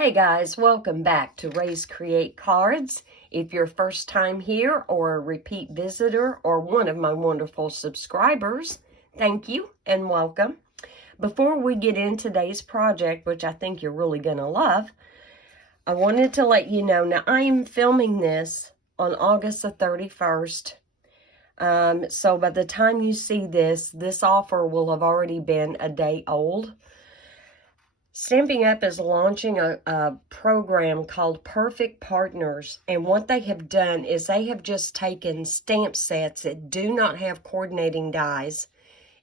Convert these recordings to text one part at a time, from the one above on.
Hey guys, welcome back to Raise Create Cards. If you're first time here or a repeat visitor or one of my wonderful subscribers, thank you and welcome. Before we get into today's project, which I think you're really going to love, I wanted to let you know, now I am filming this on August the 31st. So by the time you see this offer will have already been a day old. Stampin' Up! Is launching a program called Perfect Partners, and what they have done is they have just taken stamp sets that do not have coordinating dies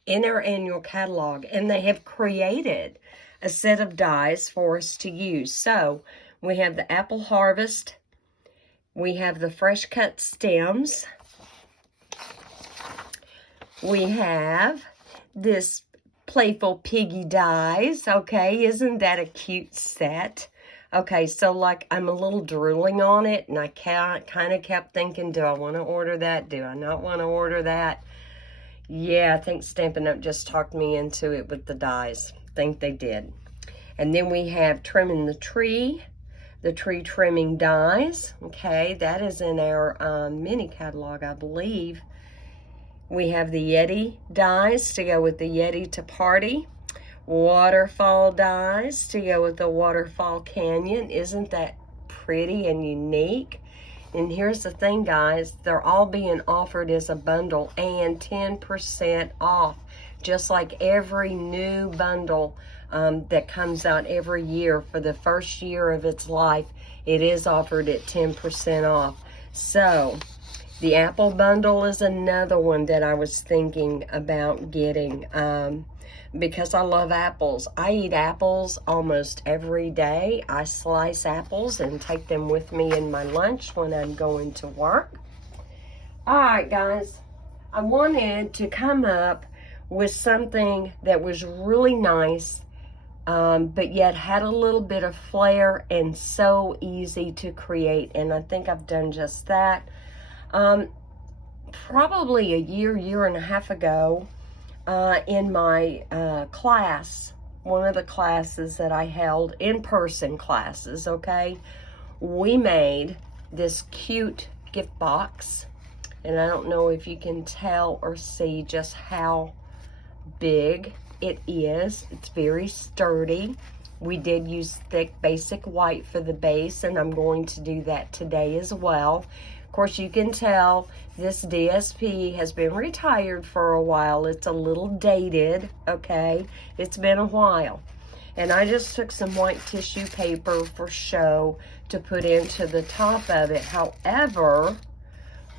in our annual catalog, and they have created a set of dies for us to use. So we have the Apple Harvest, we have the Fresh Cut Stems, we have this Playful Piggy dies. Okay, isn't that a cute set? Okay, so like I'm a little drooling on it, and I kind of kept thinking, do I want to order that? Do I not want to order that? Yeah, I think Stampin' Up! Just talked me into it with the dies. I think they did. And then we have Trimming the Tree, the tree trimming dies. Okay, that is in our mini catalog, I believe. We have the Yeti dies to go with the Yeti to Party. Waterfall dies to go with the Waterfall Canyon. Isn't that pretty and unique? And here's the thing, guys. They're all being offered as a bundle and 10% off. Just like every new bundle that comes out every year for the first year of its life, it is offered at 10% off. So the apple bundle is another one that I was thinking about getting because I love apples. I eat apples almost every day. I slice apples and take them with me in my lunch when I'm going to work. All right, guys, I wanted to come up with something that was really nice, but yet had a little bit of flair and so easy to create, and I think I've done just that. Probably a year and a half ago, in my class, one of the classes that I held, in-person classes, okay, we made this cute gift box, and I don't know if you can tell or see just how big it is. It's very sturdy. We did use thick basic white for the base, and I'm going to do that today as well. Of course, you can tell this DSP has been retired for a while. It's a little dated, okay? It's been a while. And I just took some white tissue paper for show to put into the top of it. However,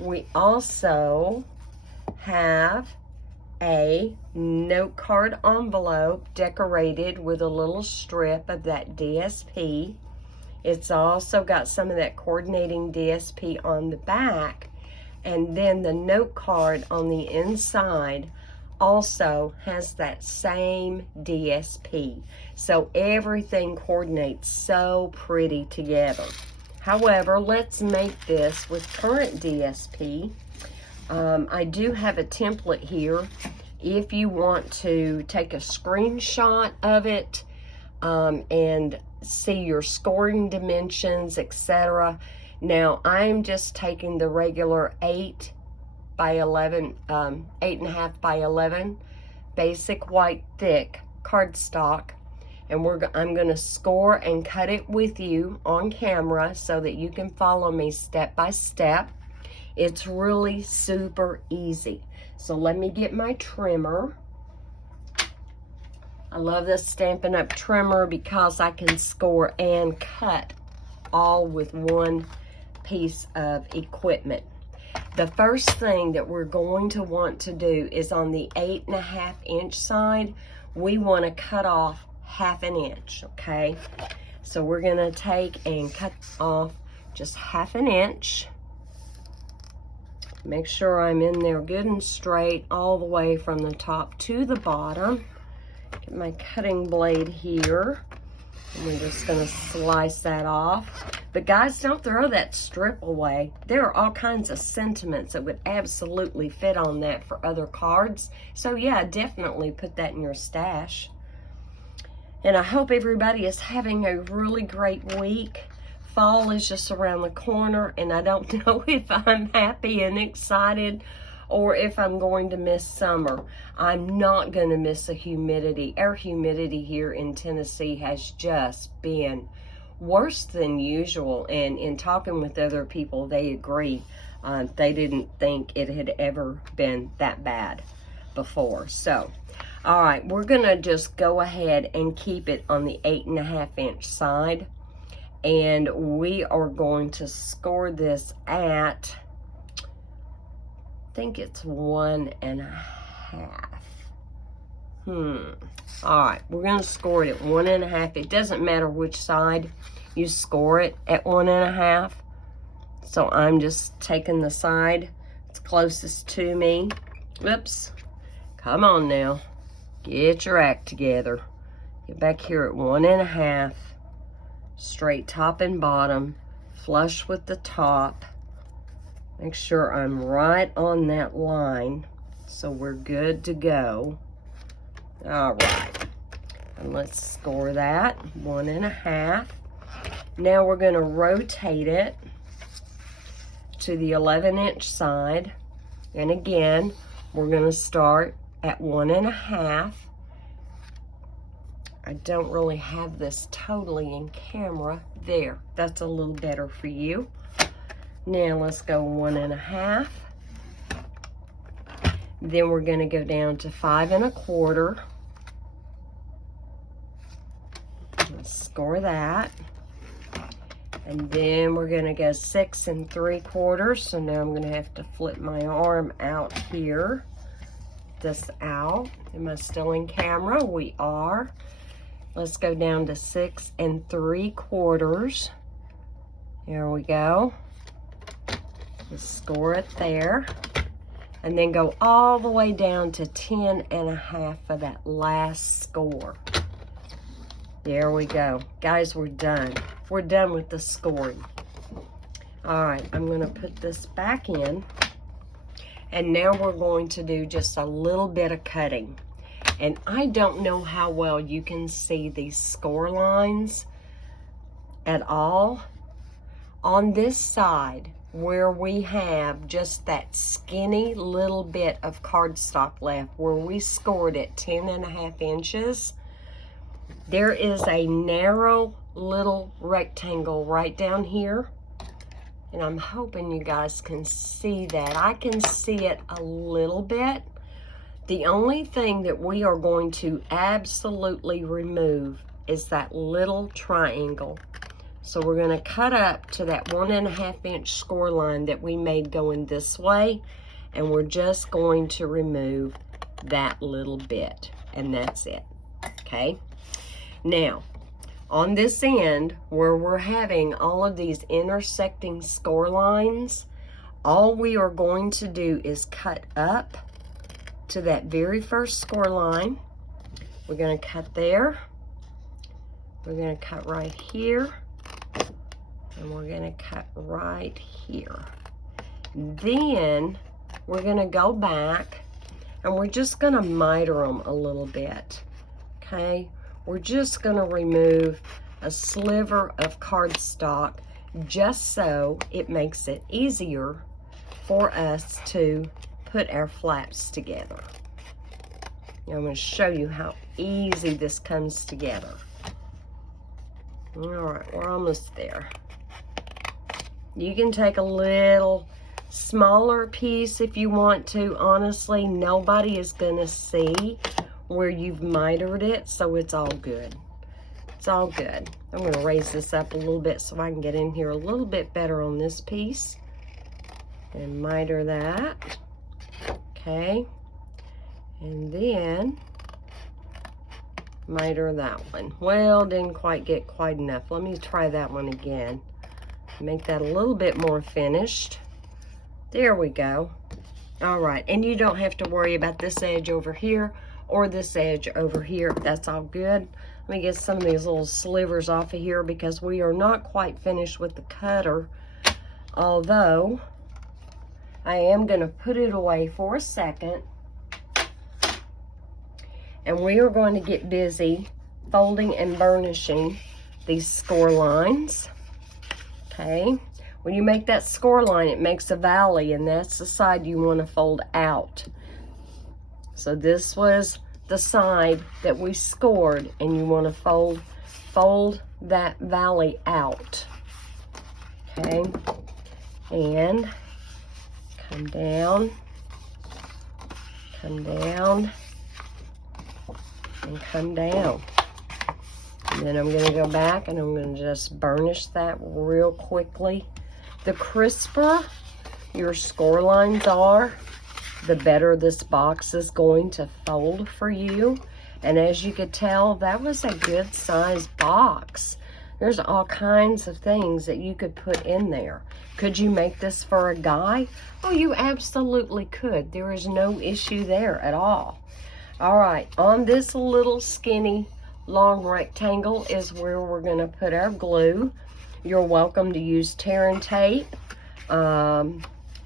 we also have a note card envelope decorated with a little strip of that DSP. It's also got some of that coordinating DSP on the back, and then the note card on the inside also has that same DSP. So everything coordinates so pretty together. However, let's make this with current DSP. I do have a template here if you want to take a screenshot of it and see your scoring dimensions, etc. Now I'm just taking the regular 8 by 11, 8.5 by 11 basic white thick cardstock, and I'm going to score and cut it with you on camera so that you can follow me step by step. It's really super easy. So let me get my trimmer. I love this Stampin' Up! Trimmer because I can score and cut all with one piece of equipment. The first thing that we're going to want to do is on the 8.5 inch side, we want to cut off 1/2 inch, okay? So we're going to take and cut off just 1/2 inch. Make sure I'm in there good and straight all the way from the top to the bottom. Get my cutting blade here, and we're just going to slice that off. But guys, don't throw that strip away. There are all kinds of sentiments that would absolutely fit on that for other cards. So yeah, definitely put that in your stash. And I hope everybody is having a really great week. Fall is just around the corner, and I don't know if I'm happy and excited or if I'm going to miss summer. I'm not going to miss the humidity. Our humidity here in Tennessee has just been worse than usual, and in talking with other people, they agree. They didn't think it had ever been that bad before. So, all right, we're gonna just go ahead and keep it on the 8.5-inch side, and we are going to score this at, I think it's 1.5. All right, we're gonna score it at 1.5. It doesn't matter which side you score it at 1.5. So I'm just taking the side that's closest to me. Whoops. Come on now. Get your act together. Get back here at 1.5. Straight top and bottom. Flush with the top. Make sure I'm right on that line. So we're good to go. All right. And let's score that. 1.5. Now we're going to rotate it to the 11-inch side, and again we're going to start at 1.5. I don't really have this totally in camera. There, that's a little better for you. Now let's go 1.5. Then we're going to go down to 5.25. Let's score that. And then we're going to go 6.75. So now I'm going to have to flip my arm out here. This out. Am I still in camera? We are. Let's go down to 6.75. There we go. Let's score it there. And then go all the way down to 10.5 for that last score. There we go. Guys, we're done. We're done with the scoring. All right, I'm going to put this back in. And now we're going to do just a little bit of cutting. And I don't know how well you can see these score lines at all. On this side, where we have just that skinny little bit of cardstock left, where we scored at 10.5 inches, there is a narrow little rectangle right down here, and I'm hoping you guys can see that. I can see it a little bit. The only thing that we are going to absolutely remove is that little triangle. So we're going to cut up to that 1.5-inch score line that we made going this way, and we're just going to remove that little bit, and that's it. Okay? Now, on this end, where we're having all of these intersecting score lines, all we are going to do is cut up to that very first score line. We're going to cut there. We're going to cut right here. And we're going to cut right here. Then we're going to go back, and we're just going to miter them a little bit. Okay? We're just going to remove a sliver of cardstock just so it makes it easier for us to put our flaps together. Now I'm going to show you how easy this comes together. All right, we're almost there. You can take a little smaller piece if you want to. Honestly, nobody is going to see where you've mitered it, so it's all good. It's all good. I'm going to raise this up a little bit so I can get in here a little bit better on this piece. And miter that. Okay. And then miter that one. Well, didn't quite get quite enough. Let me try that one again. Make that a little bit more finished. There we go. All right, and you don't have to worry about this edge over here or this edge over here. That's all good. Let me get some of these little slivers off of here because we are not quite finished with the cutter. Although, I am going to put it away for a second. And we are going to get busy folding and burnishing these score lines. Okay, when you make that score line, it makes a valley, and that's the side you want to fold out. So this was the side that we scored, and you want to fold that valley out. Okay, and come down, and come down. And then I'm going to go back and I'm going to just burnish that real quickly. The crisper your score lines are, the better this box is going to fold for you. And as you could tell, that was a good sized box. There's all kinds of things that you could put in there. Could you make this for a guy? Oh, you absolutely could. There is no issue there at all. All right, on this little skinny long rectangle is where we're going to put our glue. You're welcome to use tear and tape.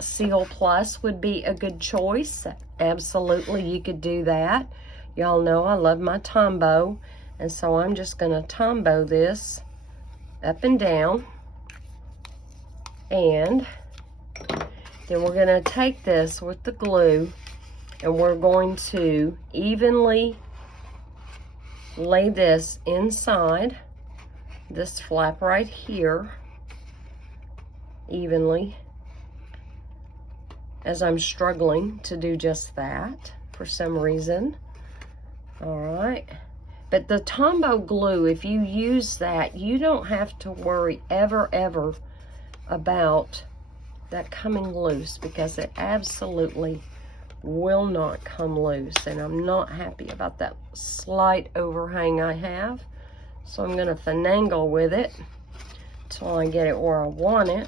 Seal Plus would be a good choice. Absolutely, you could do that. Y'all know I love my Tombow, and so I'm just going to Tombow this up and down. And then we're going to take this with the glue, and we're going to evenly lay this inside this flap right here, evenly, as I'm struggling to do just that for some reason. All right. But the Tombow glue, if you use that, you don't have to worry ever about that coming loose, because it absolutely will not come loose. And I'm not happy about that slight overhang I have. So I'm going to finagle with it until I get it where I want it.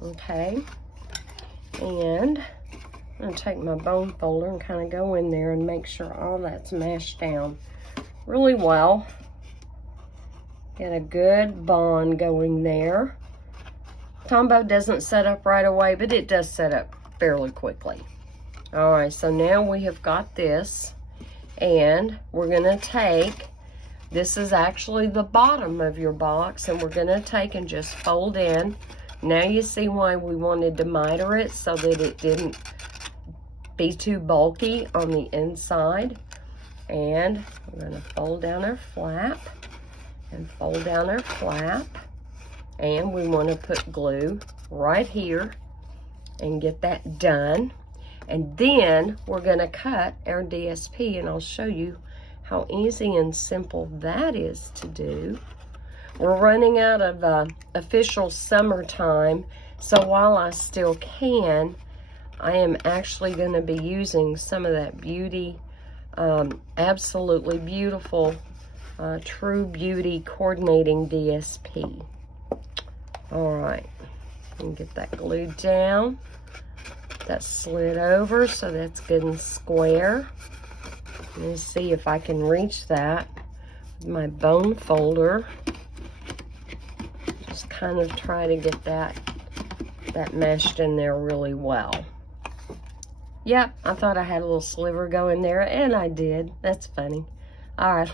Okay. And I'm going to take my bone folder and kind of go in there and make sure all that's mashed down really well. Get a good bond going there. Tombow doesn't set up right away, but it does set up fairly quickly. All right, so now we have got this, and we're going to take, this is actually the bottom of your box, and we're going to take and just fold in. Now you see why we wanted to miter it, so that it didn't be too bulky on the inside. And we're going to fold down our flap and fold down our flap. And we want to put glue right here and get that done. And then we're going to cut our DSP, and I'll show you how easy and simple that is to do. We're running out of official summertime, so while I still can, I am actually going to be using some of that beauty, absolutely beautiful, True Beauty coordinating DSP. All right, and get that glued down. That slid over, so that's good and square. Let me see if I can reach that with my bone folder. Just kind of try to get that meshed in there really well. Yep, I thought I had a little sliver go in there, and I did. That's funny. All right,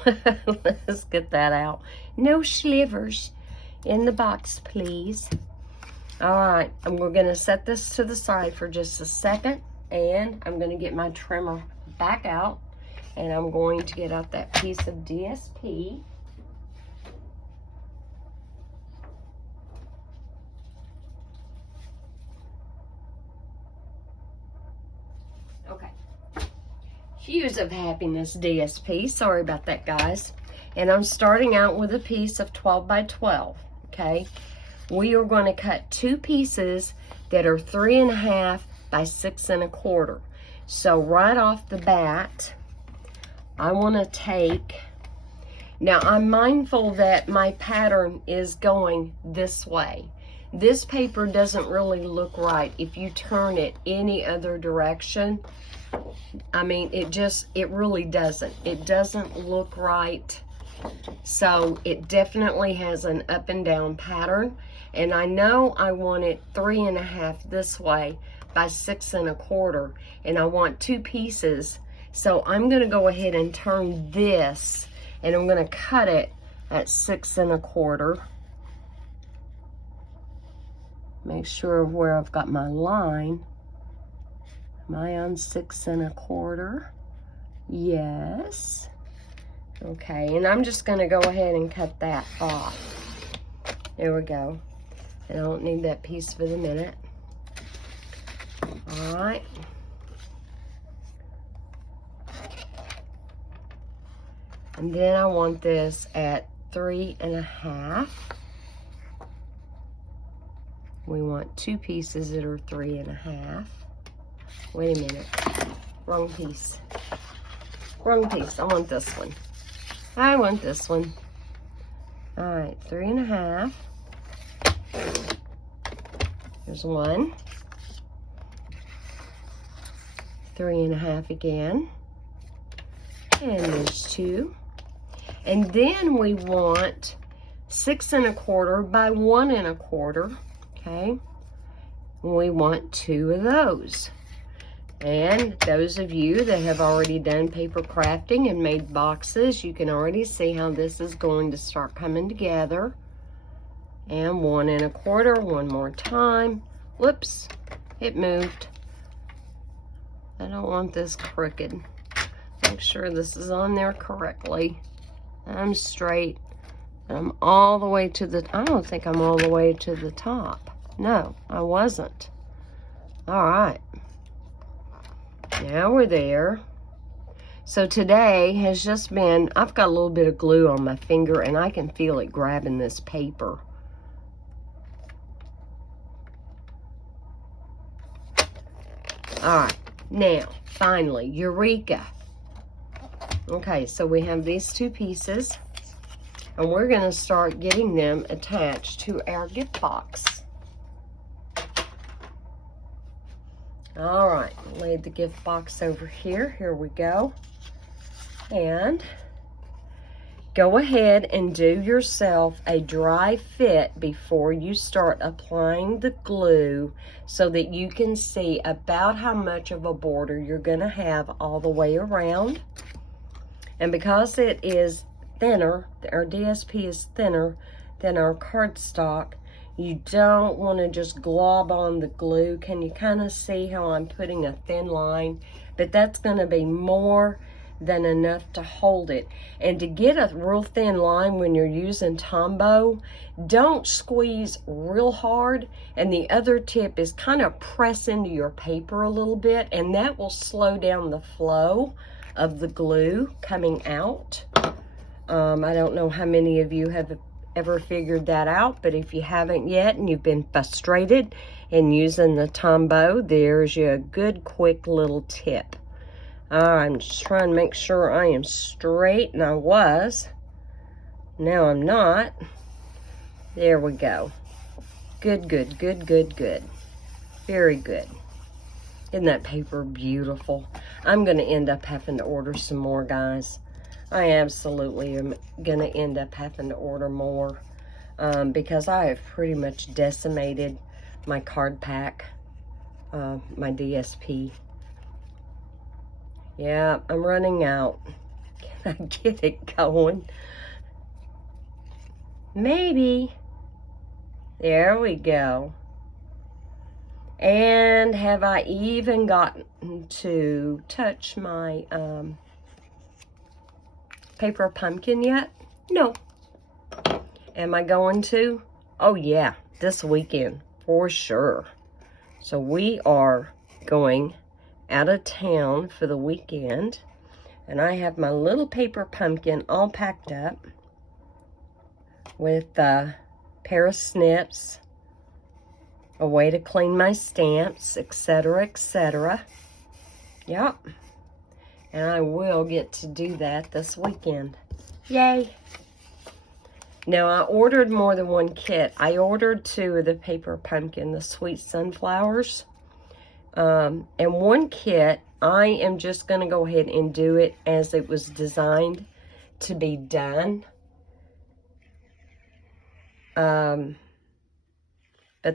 let's get that out. No slivers in the box, please. All right, and we're going to set this to the side for just a second, and I'm going to get my trimmer back out, and I'm going to get out that piece of DSP. Okay. Hues of Happiness DSP. Sorry about that, guys. And I'm starting out with a piece of 12 by 12, okay? We are going to cut two pieces that are 3.5 by 6 1/4. So right off the bat, I want to take, now I'm mindful that my pattern is going this way. This paper doesn't really look right if you turn it any other direction. I mean, it really doesn't. It doesn't look right. So it definitely has an up and down pattern. And I know I want it 3.5 this way by 6 1/4. And I want two pieces. So I'm going to go ahead and turn this And I'm going to cut it at 6 1/4. Make sure where I've got my line. Am I on 6 1/4? Yes. Okay, and I'm just going to go ahead and cut that off. There we go. And I don't need that piece for the minute. All right. And then I want this at 3 1/2. We want 2 pieces that are 3 1/2. Wait a minute. Wrong piece. Wrong piece. I want this one. I want this one. All right, 3 1/2. There's 1. 3 1/2 again. And there's 2. And then we want 6 1/4 by 1 1/4. Okay. We want 2 of those. And those of you that have already done paper crafting and made boxes, you can already see how this is going to start coming together. And 1 1/4, one more time. Whoops, it moved. I don't want this crooked. Make sure this is on there correctly. I'm straight. I'm all the way to the, I don't think I'm all the way to the top. No, I wasn't. All right. Now we're there. So today has just been, I've got a little bit of glue on my finger and I can feel it grabbing this paper. All right, now, finally, Eureka. Okay, so we have these 2 pieces and we're gonna start getting them attached to our gift box. All right, lay the gift box over here. Here we go. And go ahead and do yourself a dry fit before you start applying the glue so that you can see about how much of a border you're going to have all the way around. And because it is thinner, our DSP is thinner than our cardstock, you don't want to just glob on the glue. Can you kind of see how I'm putting a thin line? But that's going to be more than enough to hold it. And to get a real thin line when you're using Tombow, don't squeeze real hard. And the other tip is kind of press into your paper a little bit, and that will slow down the flow of the glue coming out. I don't know how many of you have ever figured that out, but if you haven't yet and you've been frustrated in using the Tombow, there's your good quick little tip. I'm just trying to make sure I am straight, and I was. Now I'm not. There we go. Good, good, good, good, good. Very good. Isn't that paper beautiful? I'm going to end up having to order some more, guys. I absolutely am going to end up having to order more because I have pretty much decimated my card pack, my DSP. Yeah, I'm running out. Can I get it going? Maybe. There we go. And have I even gotten to touch my paper pumpkin yet? No. Am I going to? Oh yeah, this weekend for sure. So we are going out of town for the weekend, and I have my little paper pumpkin all packed up with a pair of snips, a way to clean my stamps, etc., etc. Yep. And I will get to do that this weekend. Yay. Now, I ordered more than one kit. I ordered 2 of the paper pumpkin, the sweet sunflowers. And one kit, I am just going to go ahead and do it as it was designed to be done. But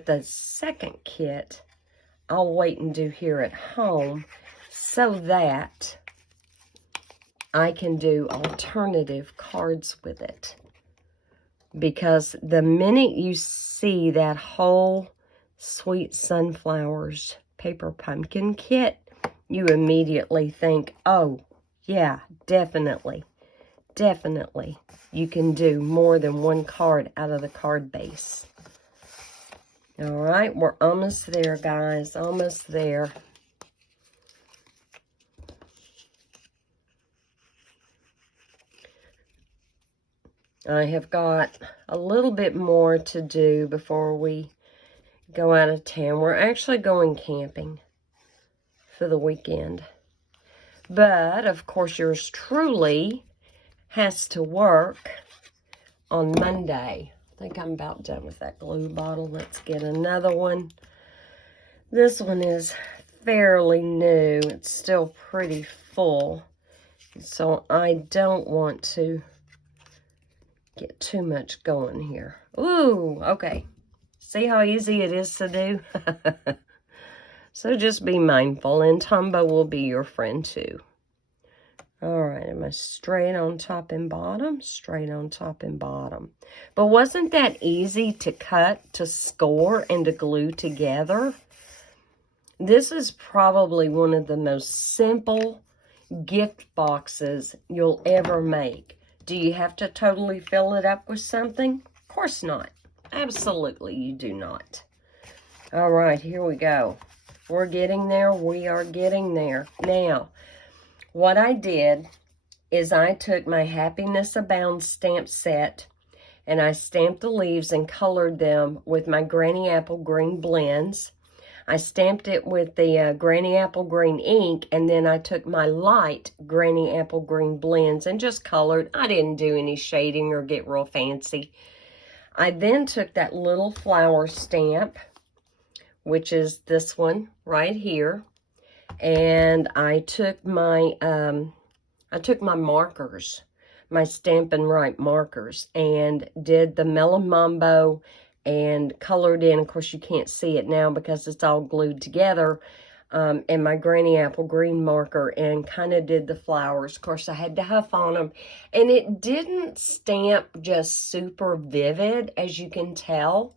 the second kit, I'll wait and do here at home so that I can do alternative cards with it. Because the minute you see that whole Sweet Sunflowers paper pumpkin kit, you immediately think, oh, yeah, definitely, definitely. You can do more than one card out of the card base. All right, we're almost there, guys, almost there. I have got a little bit more to do before we go out of town. We're actually going camping for the weekend. But, of course, yours truly has to work on Monday. I think I'm about done with that glue bottle. Let's get another one. This one is fairly new. It's still pretty full. So I don't want to get too much going here. Ooh, okay. See how easy it is to do? So just be mindful, and Tombow will be your friend too. All right, am I straight on top and bottom? Straight on top and bottom. But wasn't that easy to cut, to score, and to glue together? This is probably one of the most simple gift boxes you'll ever make. Do you have to totally fill it up with something? Of course not. Absolutely, you do not. All right, here we go. We're getting there. We are getting there. Now, what I did is I took my Happiness Abound stamp set and I stamped the leaves and colored them with my Granny Apple Green blends. I stamped it with the Granny Apple Green ink, and then I took my light Granny Apple Green blends and just colored. I didn't do any shading or get real fancy. I then took that little flower stamp, which is this one right here, and I took my markers, my Stampin' Right markers, and did the Melon Mambo and colored in. Of course, you can't see it now because it's all glued together, and my Granny Apple Green marker, and kind of did the flowers. Of course, I had to huff on them, and it didn't stamp just super vivid, as you can tell.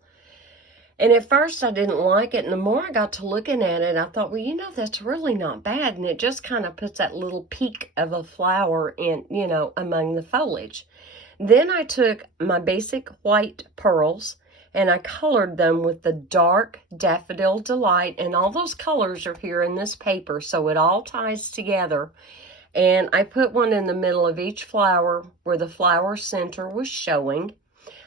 And at first, I didn't like it, and the more I got to looking at it, I thought, well, you know, that's really not bad, and it just kind of puts that little peak of a flower in, you know, among the foliage. Then I took my basic white pearls, and I colored them with the dark Daffodil Delight, and all those colors are here in this paper, so it all ties together. And I put one in the middle of each flower where the flower center was showing.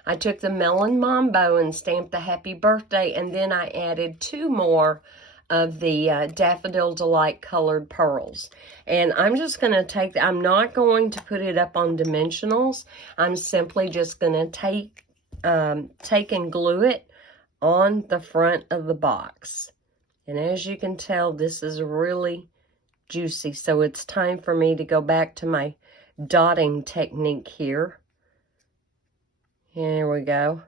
I took the Melon Mambo and stamped the Happy Birthday, and then I added 2 more of the Daffodil Delight colored pearls. And I'm just going to take, I'm not going to put it up on dimensionals. I'm simply just going to take and glue it on the front of the box. And as you can tell, this is really juicy. So it's time for me to go back to my dotting technique here. Here we go.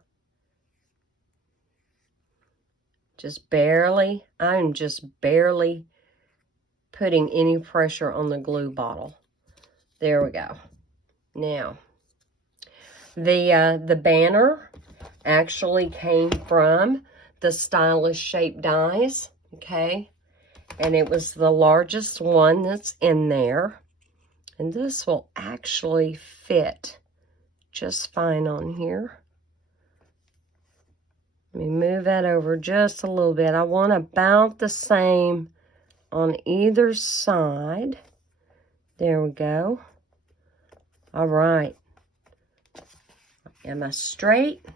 Just barely, I'm just barely putting any pressure on the glue bottle. There we go. Now, the banner actually came from the Stylish Shape Dies, okay? And it was the largest one that's in there. And this will actually fit just fine on here. Let me move that over just a little bit. I want about the same on either side. There we go. All right. Am I straight? I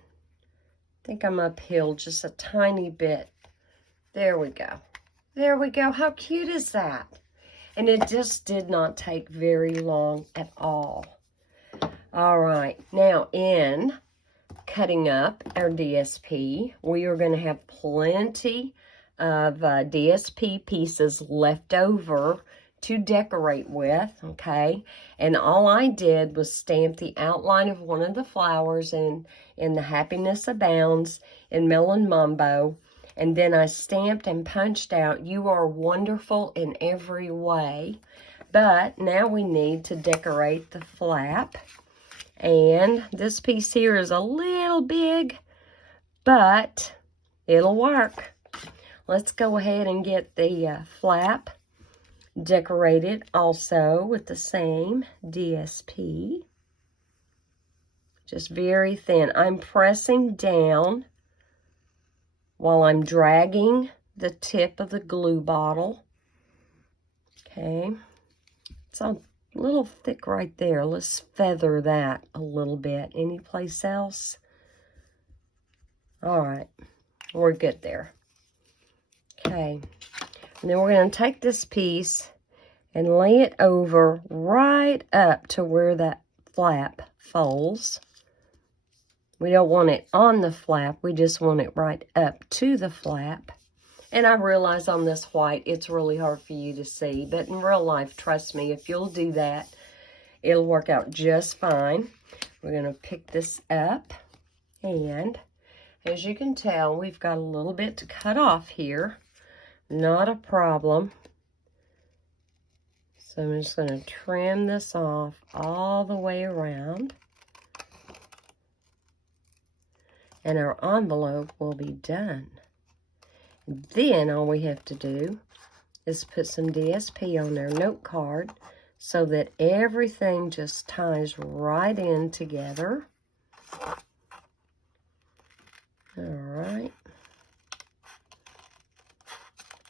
think I'm uphill just a tiny bit. There we go. There we go. How cute is that? And it just did not take very long at all. All right. Now, in cutting up our DSP, we are going to have plenty of DSP pieces left over to decorate with, okay? And all I did was stamp the outline of one of the flowers in the Happiness Abounds in Melon Mambo, and then I stamped and punched out, "You are wonderful in every way." But now we need to decorate the flap. And this piece here is a little big, but it'll work. Let's go ahead and get the flap decorated also with the same DSP. Just very thin. I'm pressing down while I'm dragging the tip of the glue bottle. Okay. It's a little thick right there. Let's feather that a little bit. Any place else? All right. We're good there. Okay. And then we're going to take this piece and lay it over right up to where that flap folds. We don't want it on the flap. We just want it right up to the flap. And I realize on this white, it's really hard for you to see. But in real life, trust me, if you'll do that, it'll work out just fine. We're going to pick this up. And as you can tell, we've got a little bit to cut off here. Not a problem. So I'm just going to trim this off all the way around. And our envelope will be done. Then all we have to do is put some DSP on our note card so that everything just ties right in together. All right.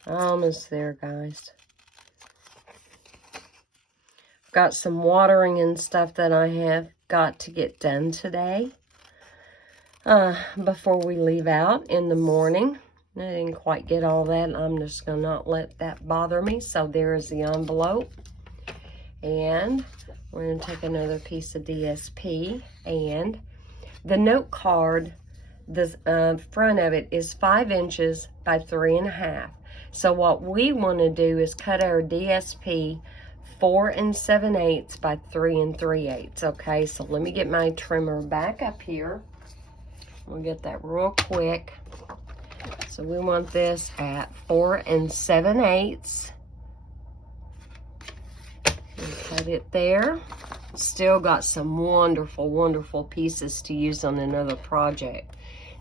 Almost there, guys. Got some watering and stuff that I have got to get done today before we leave out in the morning. I didn't quite get all that. I'm just going to not let that bother me. So there is the envelope. And we're going to take another piece of DSP. And the note card, the front of it is 5 inches by 3.5. So what we want to do is cut our DSP 4 7/8 by 3 3/8. Okay, so let me get my trimmer back up here. We'll get that real quick. So we want this at 4 7/8. Cut it there. Still got some wonderful, wonderful pieces to use on another project.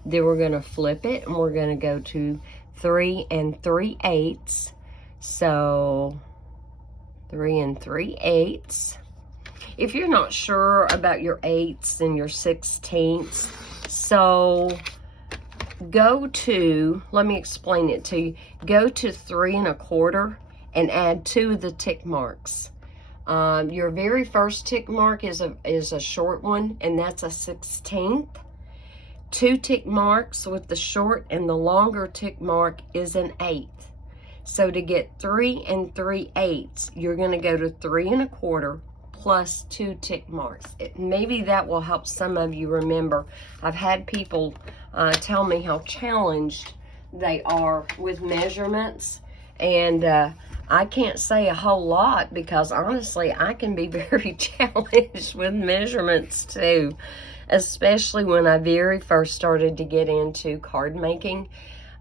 Then we're going to flip it and we're going to go to 3 3/8. So 3 3/8. If you're not sure about your 8ths and your 16ths, so go to, let me explain it to you. Go to 3 1/4 and add 2 of the tick marks. Your very first tick mark is a short one, and that's a 16th. 2 tick marks with the short and the longer tick mark is an 8th. So to get 3 3/8, you're going to go to 3 1/4 plus 2 tick marks. Maybe that will help some of you remember. I've had people tell me how challenged they are with measurements, and I can't say a whole lot because honestly I can be very challenged with measurements too, especially when I very first started to get into card making.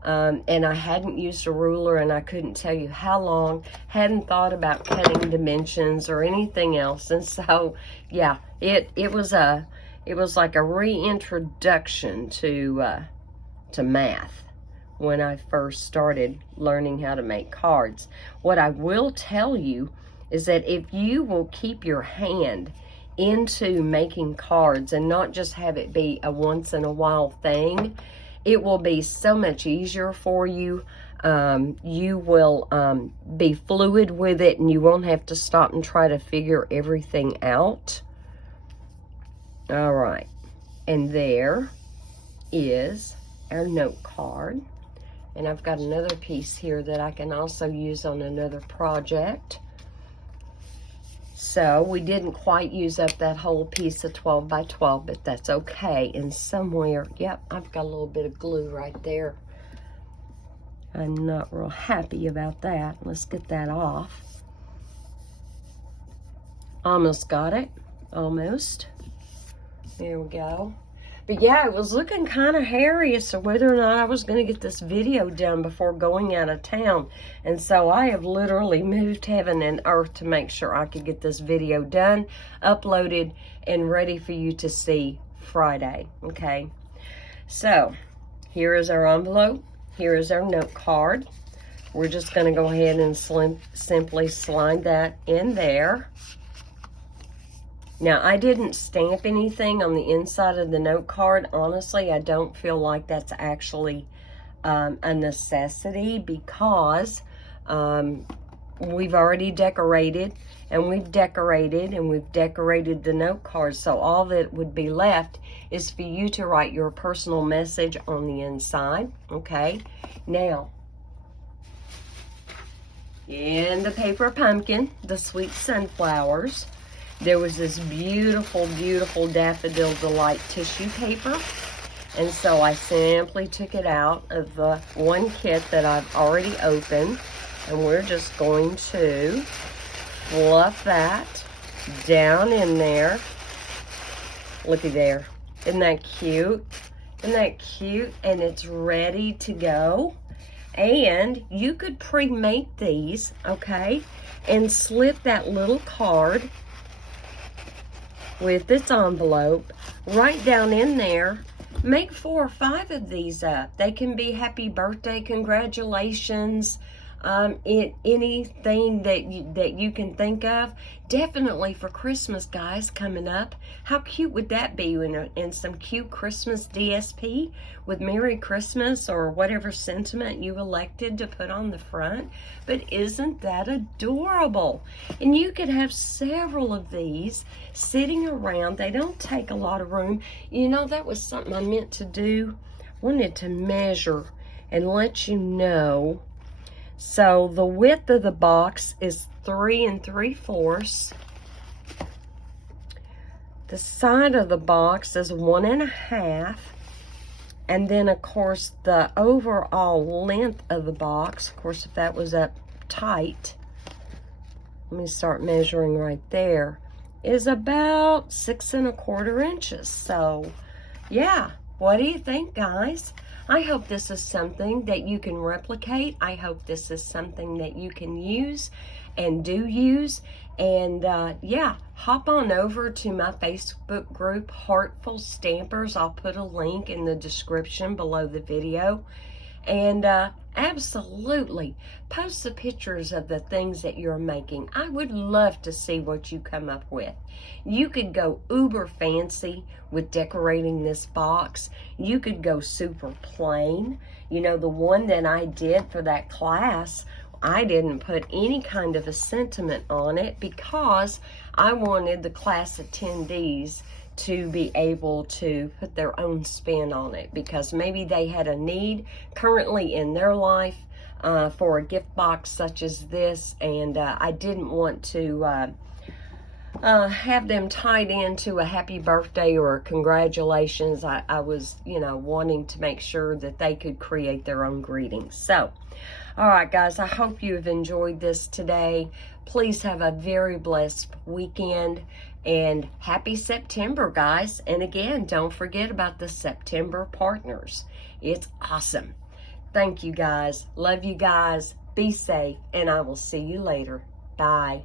And I hadn't used a ruler, and I couldn't tell you how long, hadn't thought about cutting dimensions or anything else. And so, yeah, it was like a reintroduction to math when I first started learning how to make cards. What I will tell you is that if you will keep your hand into making cards and not just have it be a once in a while thing, it will be so much easier for you. You will be fluid with it, and you won't have to stop and try to figure everything out. All right. And there is our note card. And I've got another piece here that I can also use on another project. So we didn't quite use up that whole piece of 12 by 12, but that's okay. And somewhere, yep, I've got a little bit of glue right there. I'm not real happy about that. Let's get that off. Almost got it. Almost. There we go. But yeah, it was looking kind of hairy as to whether or not I was going to get this video done before going out of town. And so I have literally moved heaven and earth to make sure I could get this video done, uploaded, and ready for you to see Friday. Okay. So here is our envelope. Here is our note card. We're just going to go ahead and simply slide that in there. Now, I didn't stamp anything on the inside of the note card. Honestly, I don't feel like that's actually a necessity because we've already decorated and we've decorated the note card. So all that would be left is for you to write your personal message on the inside. Okay. Now, in the paper pumpkin, the sweet sunflowers, there was this beautiful, beautiful Daffodil Delight tissue paper. And so I simply took it out of the one kit that I've already opened. And we're just going to fluff that down in there. Looky there. Isn't that cute? Isn't that cute? And it's ready to go. And you could pre-make these, okay? And slip that little card with its envelope right down in there. Make 4 or 5 of these up. They can be happy birthday, congratulations, anything that you can think of. Definitely for Christmas, guys, coming up. How cute would that be in some cute Christmas DSP with Merry Christmas or whatever sentiment you elected to put on the front? But isn't that adorable? And you could have several of these sitting around. They don't take a lot of room. You know, that was something I meant to do. Wanted to measure and let you know. So the width of the box is 3 3/4. The side of the box is 1 1/2. And then, of course, the overall length of the box, of course, if that was up tight, let me start measuring right there, is about 6 1/4 inches. So, yeah, what do you think, guys? I hope this is something that you can replicate. I hope this is something that you can use and do use. And yeah, hop on over to my Facebook group, Heartful Stampers. I'll put a link in the description below the video. And absolutely, post the pictures of the things that you're making. I would love to see what you come up with. You could go uber fancy with decorating this box. You could go super plain. You know, the one that I did for that class, I didn't put any kind of a sentiment on it because I wanted the class attendees to be able to put their own spin on it, because maybe they had a need currently in their life for a gift box such as this, and I didn't want to have them tied into a happy birthday or a congratulations. I was, you know, wanting to make sure that they could create their own greetings. So, all right, guys, I hope you have enjoyed this today. Please have a very blessed weekend. And happy September, guys. And again, don't forget about the September partners. It's awesome. Thank you, guys. Love you guys. Be safe. And I will see you later. Bye.